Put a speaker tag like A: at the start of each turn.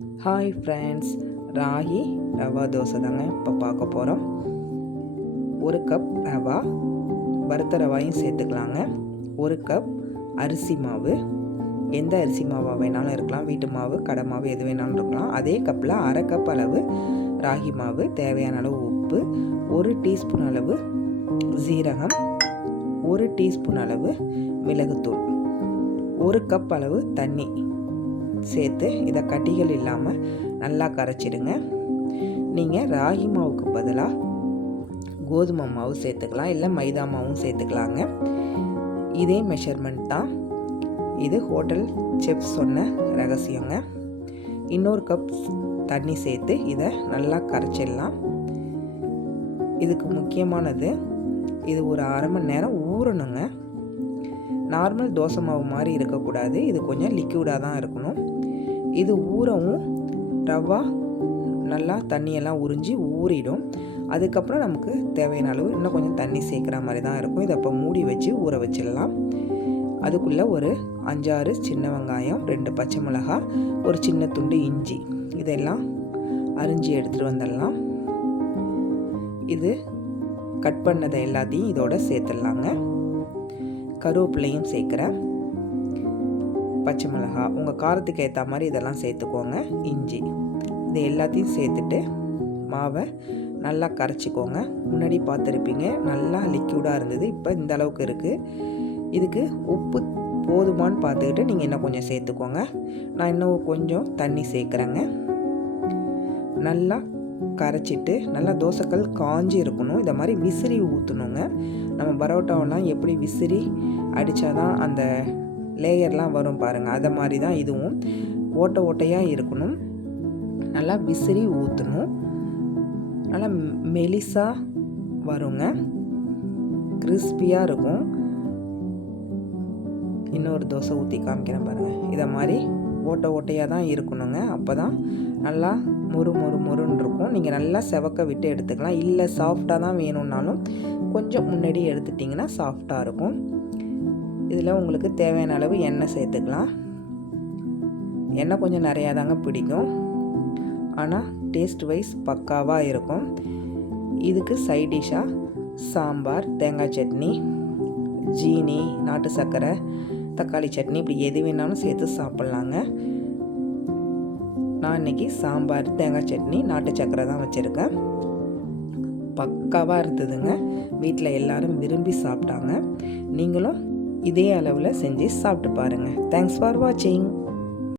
A: Hi friends ragi rava dosa தாங்க இப்போ பார்க்க போகிறோம் ஒரு கப் ரவா வறுத்த ரவாயும் சேர்த்துக்கலாங்க. ஒரு கப் அரிசி மாவு. எந்த அரிசி மாவாக வேணாலும் இருக்கலாம் வீட்டு மாவு கடை மாவு எது வேணாலும் இருக்கலாம். அதே கப்பில் அரை கப் அளவு ராகி மாவு தேவையான அளவு உப்பு ஒரு டீஸ்பூன் அளவு சீரகம் ஒரு டீஸ்பூன் அளவு மிளகுத்தூள் ஒரு கப் அளவு தண்ணி. சேர்த்து இதை கட்டிகள் இல்லாமல் நல்லா கரைச்சிடுங்க. நீங்கள் ராகி மாவுக்கு பதிலாக கோதுமை மாவு சேர்த்துக்கலாம் இல்லை மைதா மாவும் சேர்த்துக்கலாங்க. இதே மெஷர்மெண்ட் தான். இது ஹோட்டல் செஃப் சொன்ன ரகசியங்க. இன்னொரு கப் தண்ணி சேர்த்து இதை நல்லா கரைச்சிடலாம். இதுக்கு முக்கியமானது இது ஒரு அரை மணி நேரம் ஊறணுங்க. நார்மல் தோசை மாவு மாதிரி இருக்கக்கூடாது. இது கொஞ்சம் லிக்விடாக தான் இருக்கணும். இது ஊறவும் ரவா நல்லா தண்ணியெல்லாம் உறிஞ்சி ஊறிடும். அதுக்கப்புறம் நமக்கு தேவையான அளவு இன்னும் கொஞ்சம் தண்ணி சேர்க்குற மாதிரி தான் இருக்கும். இதை அப்போ மூடி வச்சு ஊற வச்சிடலாம். அதுக்குள்ளே ஒரு அஞ்சாறு சின்ன வெங்காயம் ரெண்டு பச்சை மிளகா ஒரு சின்ன துண்டு இஞ்சி. இதெல்லாம் அரிஞ்சு எடுத்துகிட்டு வந்துடலாம். இது கட் பண்ணதை எல்லாத்தையும் இதோட சேர்த்துடலாங்க. கருவேப்பிலையும் சேர்க்குறேன். பச்சை மிளகா உங்கள் காரத்துக்கு ஏற்ற மாதிரி இதெல்லாம் சேர்த்துக்கோங்க. இஞ்சி இது எல்லாத்தையும் சேர்த்துட்டு மாவை நல்லா கரைச்சிக்கோங்க. முன்னாடி பார்த்துருப்பீங்க நல்லா லிக்யூடாக இருந்தது இப்போ இந்த அளவுக்கு இருக்குது இதுக்கு உப்பு போதுமான்னு பார்த்துக்கிட்டு நீங்கள் இன்னும் கொஞ்சம் சேர்த்துக்கோங்க. நான் இன்னும் கொஞ்சம் தண்ணி சேர்க்குறேங்க. நல்லா கரைச்சிட்டு நல்லா தோசைக்கல் காஞ்சி இருக்கணும். இதை மாதிரி விசிறி ஊற்றணுங்க பரோட்டாவெல்லாம் எப்படி விசிறி அடித்தாதான் அந்த லேயர்லாம் வரும் பாருங்கள் அதை மாதிரி தான் இதுவும். ஓட்டை ஓட்டையாக இருக்கணும். நல்லா விசிறி ஊற்றணும் நல்லா மெலிசாக வருங்க. கிறிஸ்பியாக இருக்கும். இன்னொரு தோசை ஊற்றி காமிக்கிறேன் பாருங்கள் இதை மாதிரி ஓட்டை ஓட்டையாக தான் இருக்கணுங்க. அப்போ தான் நல்லா மொறு மொறு மொறுன்னு இருக்கும். நீங்கள் நல்லா செவக்க விட்டு எடுத்துக்கலாம். இல்லை சாஃப்டாக தான் வேணும்னாலும் கொஞ்சம் முன்னாடி எடுத்துட்டிங்கன்னா சாஃப்டாக இருக்கும். இதில் உங்களுக்கு தேவையான அளவு எண்ணெய் சேர்த்துக்கலாம். எண்ணெய் கொஞ்சம் நிறையா தாங்க பிடிக்கும். ஆனால் டேஸ்ட் வைஸ் பக்காவாக இருக்கும். இதுக்கு சைட் டிஷ்ஷாக சாம்பார் தேங்காய் சட்னி ஜீனி நாட்டு சர்க்கரை தக்காளி சட்னி இப்படி எது வேணாலும் சேர்த்து சாப்பிட்லாங்க. நான் இன்றைக்கி சாம்பார் தேங்காய் சட்னி நாட்டு சர்க்கரை தான் வச்சுருக்கேன். பக்காவாக இருந்ததுங்க. வீட்டில் எல்லாரும் விரும்பி சாப்பிட்டாங்க. நீங்களும் இதே அளவில் செஞ்சு சாப்பிட்டு பாருங்கள் தேங்க்ஸ் ஃபார் வாட்சிங்